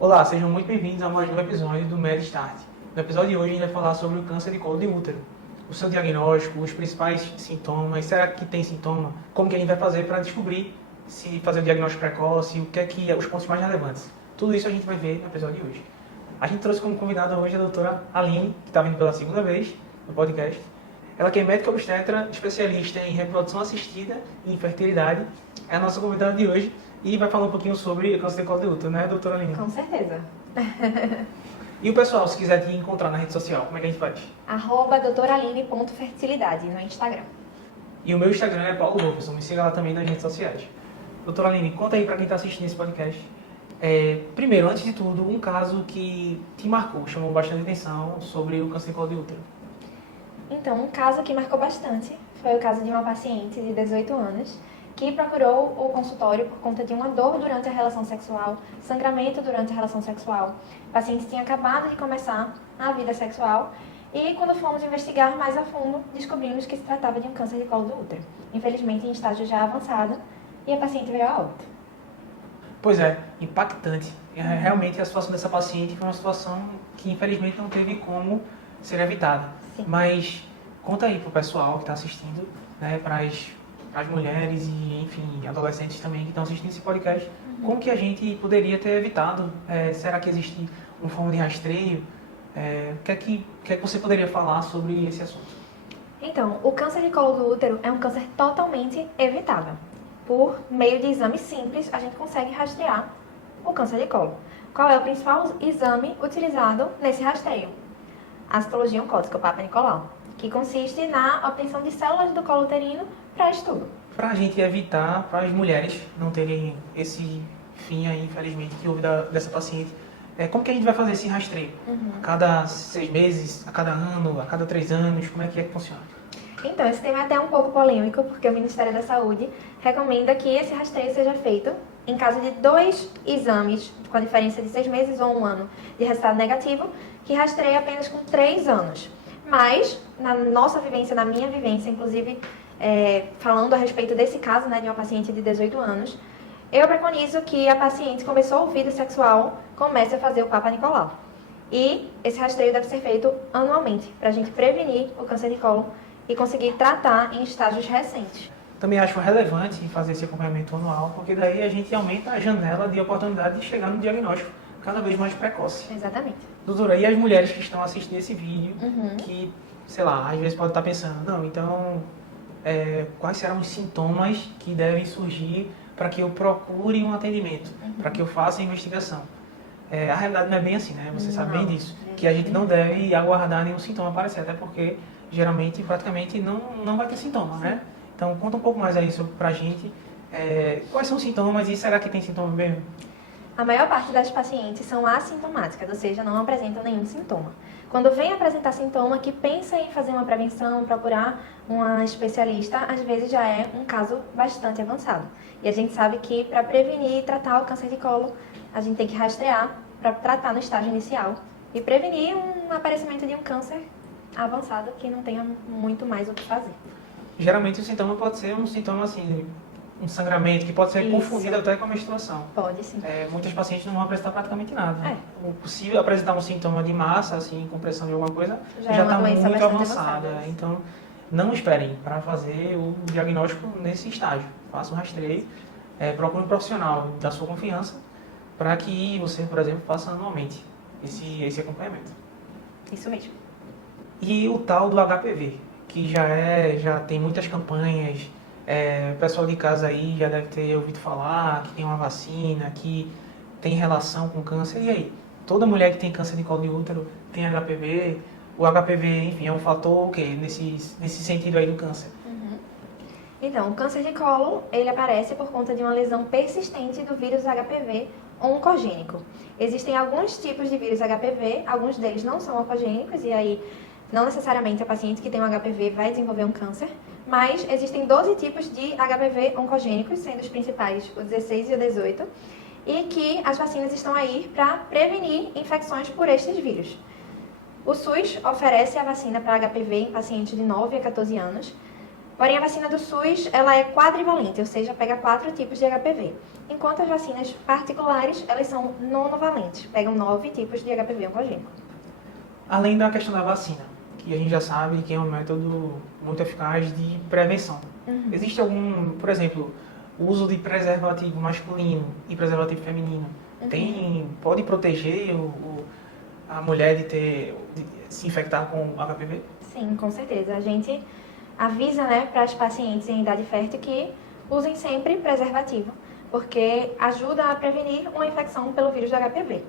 Olá, sejam muito bem-vindos a mais um episódio do MedStart. No episódio de hoje a gente vai falar sobre o câncer de colo de útero. O seu diagnóstico, os principais sintomas, será que tem sintoma? Como que a gente vai fazer para descobrir se fazer o diagnóstico precoce, o que é os pontos mais relevantes. Tudo isso a gente vai ver no episódio de hoje. A gente trouxe como convidada hoje a doutora Aline, que está vindo pela segunda vez no podcast. Ela que é médica obstetra, especialista em reprodução assistida e infertilidade, é a nossa convidada de hoje e vai falar um pouquinho sobre o câncer de colo de útero, né, doutora Aline? Com certeza. E o pessoal, se quiser te encontrar na rede social, como é que a gente faz? @doutoraline.fertilidade no Instagram. E o meu Instagram é Paulo Wolfson, me siga lá também nas redes sociais. Doutora Aline, conta aí pra quem está assistindo esse podcast. Primeiro, antes de tudo, um caso que te marcou, chamou bastante atenção sobre o câncer de colo de útero. Então, um caso que marcou bastante foi o caso de uma paciente de 18 anos que procurou o consultório por conta de uma dor durante a relação sexual, sangramento durante a relação sexual. A paciente tinha acabado de começar a vida sexual e, quando fomos investigar mais a fundo, descobrimos que se tratava de um câncer de colo do útero. Infelizmente, em estágio já avançado, e a paciente veio a óbito. Pois é, impactante. Realmente a situação dessa paciente foi uma situação que infelizmente não teve como ser evitada. Sim. Mas conta aí pro pessoal que está assistindo, né, para as mulheres e, enfim, adolescentes também que estão assistindo esse podcast, como que a gente poderia ter evitado? Será que existe uma forma de rastreio? O que é que você poderia falar sobre esse assunto? Então, o câncer de colo do útero é um câncer totalmente evitável. Por meio de exames simples, a gente consegue rastrear o câncer de colo. Qual é o principal exame utilizado nesse rastreio? A citologia oncótica, o Papa Nicolau, que consiste na obtenção de células do colo uterino para estudo. Para a gente evitar, para as mulheres não terem esse fim aí, infelizmente, que houve dessa paciente, como que a gente vai fazer esse rastreio? A cada 6 meses, a cada ano, a cada 3 anos, como é que funciona? Então, esse tema é até um pouco polêmico, porque o Ministério da Saúde recomenda que esse rastreio seja feito em caso de 2 exames, com a diferença de 6 meses ou 1 ano de resultado negativo, que rastreia apenas com 3 anos. Mas, na nossa vivência, na minha vivência, inclusive, falando a respeito desse caso, né, de uma paciente de 18 anos, eu preconizo que a paciente começou o vida sexual, comece a fazer o Papa Nicolau. E esse rastreio deve ser feito anualmente, para a gente prevenir o câncer de colo e conseguir tratar em estágios recentes. Também acho relevante fazer esse acompanhamento anual, porque daí a gente aumenta a janela de oportunidade de chegar no diagnóstico cada vez mais precoce. Exatamente. Doutora, e as mulheres que estão assistindo esse vídeo, que, sei lá, às vezes podem estar pensando, não, então, quais serão os sintomas que devem surgir para que eu procure um atendimento, para que eu faça a investigação? A realidade não é bem assim, né? Você sabe bem disso, que a gente não deve aguardar nenhum sintoma aparecer, até porque geralmente, praticamente, não vai ter sintoma, né? Então, conta um pouco mais aí pra gente, quais são os sintomas e será que tem sintoma mesmo? A maior parte das pacientes são assintomáticas, ou seja, não apresentam nenhum sintoma. Quando vem apresentar sintoma, que pensa em fazer uma prevenção, procurar uma especialista, às vezes já é um caso bastante avançado. E a gente sabe que para prevenir e tratar o câncer de colo, a gente tem que rastrear para tratar no estágio inicial e prevenir um aparecimento de um câncer avançado que não tenha muito mais o que fazer. Geralmente o sintoma pode ser um sintoma assim, um sangramento, que pode ser Isso. confundido até com a menstruação. Pode sim. Muitas pacientes não vão apresentar praticamente nada. O possível apresentar um sintoma de massa, assim, compressão de alguma coisa, Já já é uma está doença muito bastante avançada. avançada. Então, não esperem para fazer o diagnóstico nesse estágio. Faça um rastreio, procure um profissional da sua confiança, para que você, por exemplo, faça anualmente esse acompanhamento. Isso mesmo. E o tal do HPV, que já tem muitas campanhas, o pessoal de casa aí já deve ter ouvido falar que tem uma vacina, que tem relação com câncer. E aí? Toda mulher que tem câncer de colo de útero tem HPV. O HPV, enfim, é um fator o quê? Nesse sentido aí do câncer. Então, o câncer de colo, ele aparece por conta de uma lesão persistente do vírus HPV oncogênico. Existem alguns tipos de vírus HPV, alguns deles não são oncogênicos, e aí não necessariamente a paciente que tem um HPV vai desenvolver um câncer, mas existem 12 tipos de HPV oncogênicos, sendo os principais o 16 e o 18, e que as vacinas estão aí para prevenir infecções por estes vírus. O SUS oferece a vacina para HPV em pacientes de 9 a 14 anos, porém a vacina do SUS ela é quadrivalente, ou seja, pega 4 tipos de HPV. enquanto as vacinas particulares, elas são monovalentes, pegam 9 tipos de HPV oncogênico. Além da questão da vacina, que a gente já sabe que é um método muito eficaz de prevenção. Existe algum, por exemplo, o uso de preservativo masculino e preservativo feminino pode proteger a mulher de se infectar com HPV? Sim, com certeza. A gente avisa, para as pacientes em idade fértil que usem sempre preservativo, porque ajuda a prevenir uma infecção pelo vírus do HPV.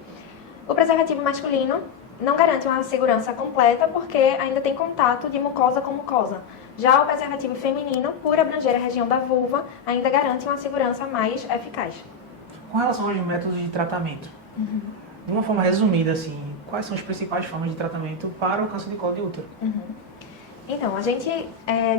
O preservativo masculino não garante uma segurança completa porque ainda tem contato de mucosa com mucosa. Já o preservativo feminino, por abranger a região da vulva, ainda garante uma segurança mais eficaz. Com relação aos métodos de tratamento, de uma forma resumida, assim, quais são as principais formas de tratamento para o câncer de colo de útero? Então, a gente,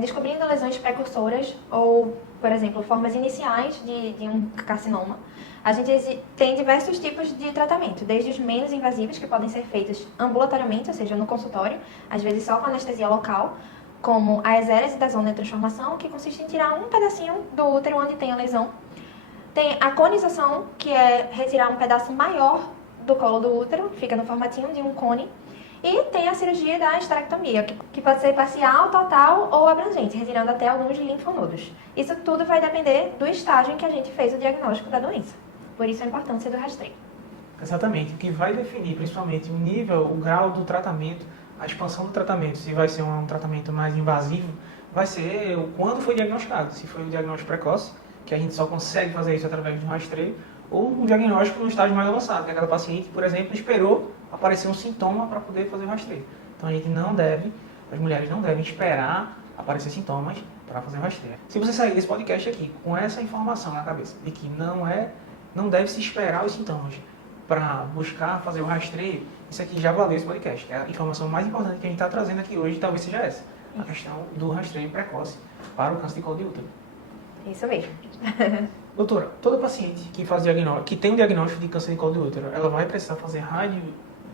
descobrindo lesões precursoras ou, por exemplo, formas iniciais de um carcinoma, a gente tem diversos tipos de tratamento, desde os menos invasivos, que podem ser feitos ambulatoriamente, ou seja, no consultório, às vezes só com anestesia local, como a exérese da zona de transformação, que consiste em tirar um pedacinho do útero onde tem a lesão. Tem a conização, que é retirar um pedaço maior do colo do útero, fica no formatinho de um cone. E tem a cirurgia da esterectomia, que pode ser parcial, total ou abrangente, retirando até alguns linfonodos. Isso tudo vai depender do estágio em que a gente fez o diagnóstico da doença. Por isso a importância do rastreio. Exatamente. O que vai definir principalmente o nível, o grau do tratamento, a expansão do tratamento, se vai ser um tratamento mais invasivo, vai ser o quando foi diagnosticado. Se foi um diagnóstico precoce, que a gente só consegue fazer isso através de um rastreio, ou um diagnóstico no estágio mais avançado, que aquela paciente, por exemplo, esperou aparecer um sintoma para poder fazer o rastreio. Então a gente não deve, as mulheres não devem esperar aparecer sintomas para fazer o rastreio. Se você sair desse podcast aqui com essa informação na cabeça, de que não deve se esperar os sintomas para buscar fazer o rastreio, isso aqui já valeu esse podcast. É a informação mais importante que a gente está trazendo aqui hoje, talvez seja essa, a questão do rastreio precoce para o câncer de colo de útero. Isso mesmo. Doutora, toda paciente que tem um diagnóstico de câncer de colo de útero, ela vai precisar fazer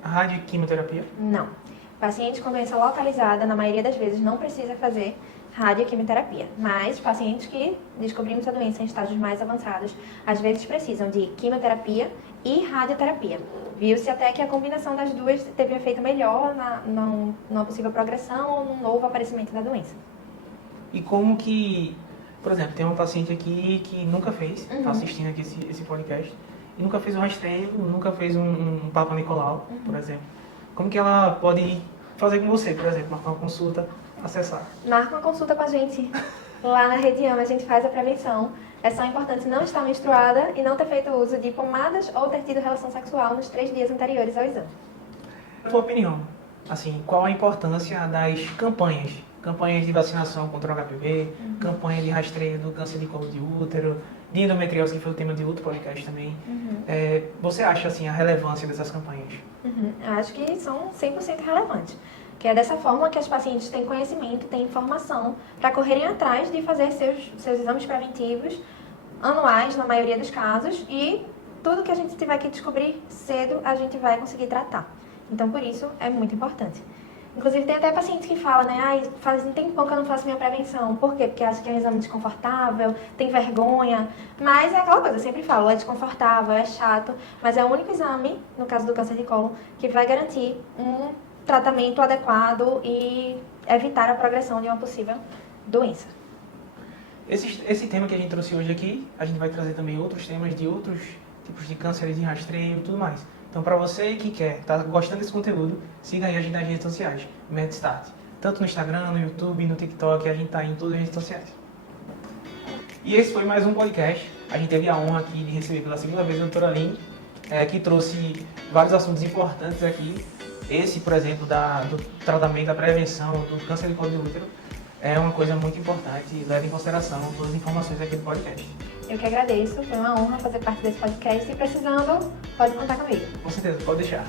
radioquimioterapia? Não. Pacientes com doença localizada, na maioria das vezes, não precisa fazer radioquimioterapia. Mas pacientes que descobrimos a doença em estágios mais avançados, às vezes precisam de quimioterapia e radioterapia. Viu-se até que a combinação das duas teve um efeito melhor numa possível progressão ou num novo aparecimento da doença. E como que, por exemplo, tem uma paciente aqui que nunca fez, está assistindo aqui esse podcast, e nunca fez um rastreio, nunca fez um Papa Nicolau, por exemplo. Como que ela pode fazer com você, por exemplo, marcar uma consulta, acessar? Marca uma consulta com a gente. Lá na Rede AMA a gente faz a prevenção. É só importante não estar menstruada e não ter feito uso de pomadas ou ter tido relação sexual nos 3 dias anteriores ao exame. Na tua opinião, assim, qual a importância das campanhas de vacinação contra o HPV, campanha de rastreio do câncer de colo de útero, de endometriose, que foi o tema de outro podcast também. Você acha, assim, a relevância dessas campanhas? Eu acho que são 100% relevantes. Que é dessa forma que as pacientes têm conhecimento, têm informação para correrem atrás de fazer seus exames preventivos anuais, na maioria dos casos, e tudo que a gente tiver que descobrir cedo, a gente vai conseguir tratar. Então, por isso, é muito importante. Inclusive, tem até pacientes que falam, faz um tempão que eu não faço minha prevenção. Por quê? Porque acha que é um exame desconfortável, tem vergonha. Mas é aquela coisa, eu sempre falo, é desconfortável, é chato, mas é o único exame, no caso do câncer de colo, que vai garantir um tratamento adequado e evitar a progressão de uma possível doença. Esse tema que a gente trouxe hoje aqui, a gente vai trazer também outros temas de outros tipos de cânceres de rastreio e tudo mais. Então, para você que tá gostando desse conteúdo, siga aí a gente nas redes sociais, MedStart. Tanto no Instagram, no YouTube, no TikTok, a gente tá em todas as redes sociais. E esse foi mais um podcast. A gente teve a honra aqui de receber pela segunda vez a doutora Aline, que trouxe vários assuntos importantes aqui. Esse, por exemplo, do tratamento, da prevenção do câncer de colo de útero, é uma coisa muito importante e leva em consideração todas as informações aqui do podcast. Eu que agradeço, foi uma honra fazer parte desse podcast e precisando, pode contar comigo. Com certeza, pode deixar.